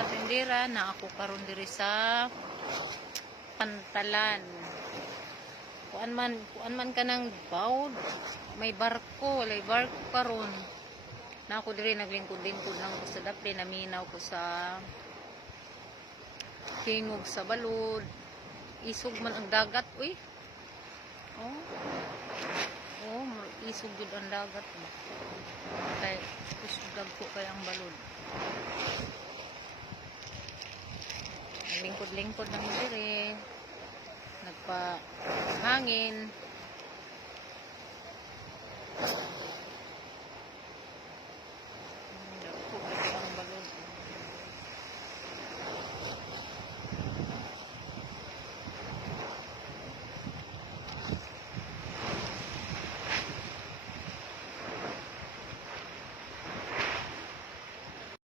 katindera na ako karon diri sa Pantalan. Kuan man kanang bawd, may barko karon. Na ako diri naglingkod-lingkod lang ko sa dapli, naminaw ko sa hingog sa balod. Isog man ang dagat, uy. Oh, isog jud ang dagat ba. Kay kusog ko kay ang balod. Lingkod-lingkod lang diri. Nagpa hangin.